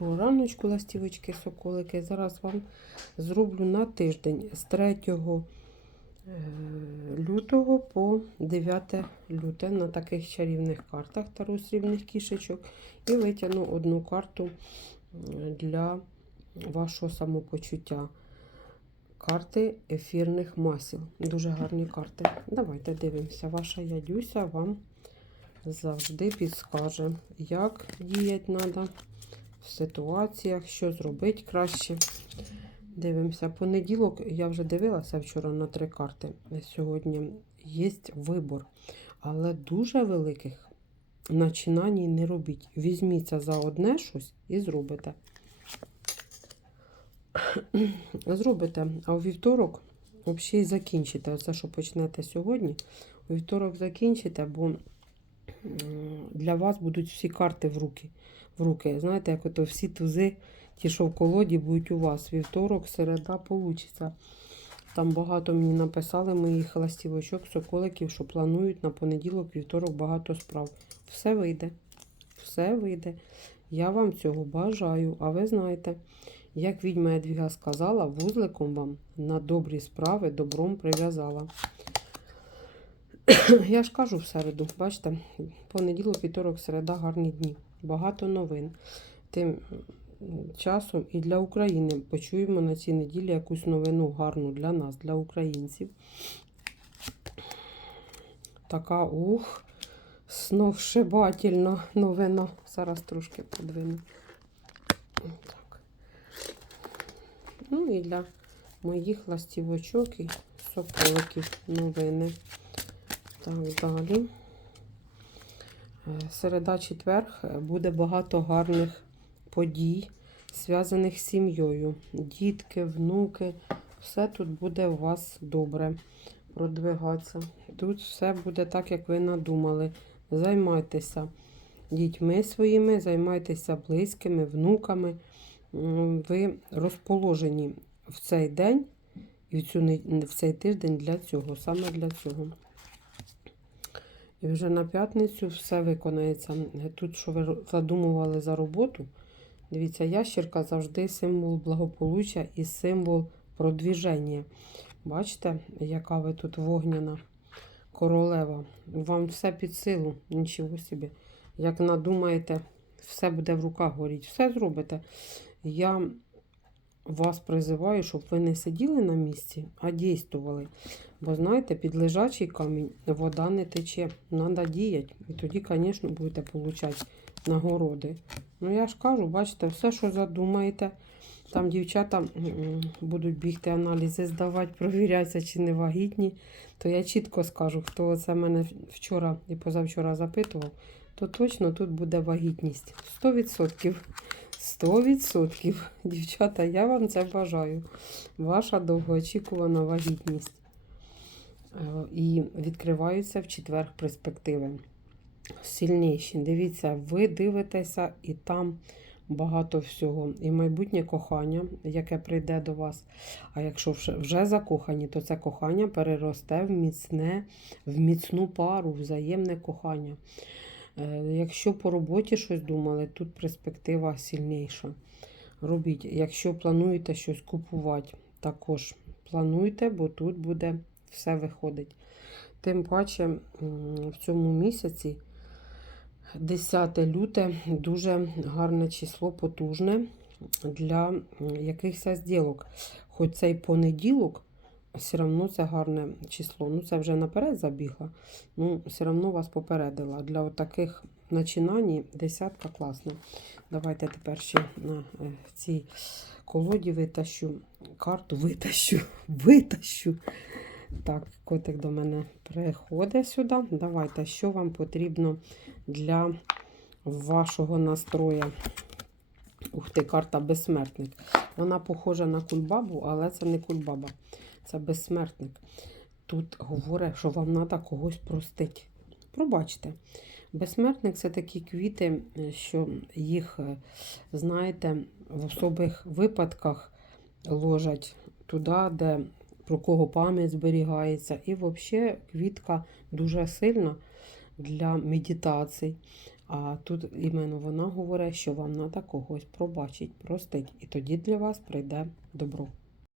Раночку, ластівочки, соколики. Зараз вам зроблю на тиждень з 3 е, лютого по 9 люте на таких чарівних картах тару срібних кішечок. І витягну одну карту для вашого самопочуття. Карти ефірних масел. Дуже гарні карти. Давайте дивимося. Ваша ядюся вам завжди підскаже, як діяти треба ситуаціях, що зробити краще. Дивимося. Понеділок я вже дивилася вчора на три карти. Сьогодні є вибор, але дуже великих начинань не робіть. Візьміться за одне щось і зробите. Зробите, а у вівторок взагалі закінчите. Оце, що почнете сьогодні, у вівторок закінчите, бо для вас будуть всі карти в руки. В руки. Знаєте, як ото всі тузи, ті, що в колоді, будуть у вас. Вівторок, середа получиться. Там багато мені написали моїх ластівочок, соколиків, що планують на понеділок, вівторок багато справ. Все вийде. Все вийде. Я вам цього бажаю. А ви знаєте, як відьма Ядвіга сказала, вузликом вам на добрі справи добром прив'язала. Я ж кажу в середу, бачите, понеділок, вівторок, середа, гарні дні. Багато новин. Тим часом і для України почуємо на цій неділі якусь новину гарну для нас, для українців. Така ух, сногсшибательна новина. Зараз трошки подвину. Так. Ну і для моїх ластівочок і соколиків новини. Так, далі. Е, Середа четверг е, буде багато гарних подій, зв'язаних з сім'єю. Дітки, внуки, все тут буде у вас добре продвигатися. Тут все буде так, як ви надумали. Займайтеся дітьми своїми, займайтеся близькими, внуками. Ви розположені в цей день і в, цей тиждень для цього, саме для цього. І вже на п'ятницю все виконається. Тут, що ви задумували за роботу, дивіться, ящерка завжди символ благополуччя і символ продвіження. Бачите, яка ви тут вогняна королева. Вам все під силу, нічого собі. Як надумаєте, все буде в руках горіть, все зробите. Я вас призиваю, щоб ви не сиділи на місці, а дійствували. Бо знаєте, під лежачий камінь вода не тече. Треба діяти. І тоді, звісно, будете отримати нагороди. Ну, я ж кажу, бачите, все, що задумаєте. Там дівчата будуть бігти аналізи, здавати, провірятися, чи не вагітні. То я чітко скажу, хто це мене вчора і позавчора запитував, то точно тут буде вагітність. 100%. 100%. Дівчата, я вам це бажаю. Ваша довгоочікувана вагітність. Е, І відкриваються в четвер перспективи. Сильніші. Дивіться, ви дивитеся, і там багато всього. І майбутнє кохання, яке прийде до вас. А якщо вже- закохані, то це кохання переросте в міцне, в міцну пару, взаємне кохання. Е, Якщо по роботі щось думали, тут перспектива сильніша. Робіть. Якщо плануєте щось купувати, також плануйте, бо тут буде все виходить. Тим паче в цьому місяці 10 люте дуже гарне число, потужне для якихось зділок. Хоч цей понеділок, все одно це гарне число. Ну, це вже наперед забігла. Ну, все одно вас попередила. Для таких начинань десятка класна. Давайте тепер ще на е, цій колоді витащу карту, витащу, витащу. Так, котик до мене приходить сюди. Давайте, що вам потрібно для вашого настрою. Ух ти, карта безсмертник. Вона похожа на кульбабу, але це не кульбаба, це безсмертник. Тут говорить, що вам треба когось простити. Пробачте. Безсмертник це такі квіти, е, що їх, е, знаєте, в особих випадках ложать туди, де про кого пам'ять зберігається. І взагалі квітка дуже сильна для медитацій. А тут іменно вона говорить, що вам треба когось пробачить, простить, і тоді для вас прийде добро.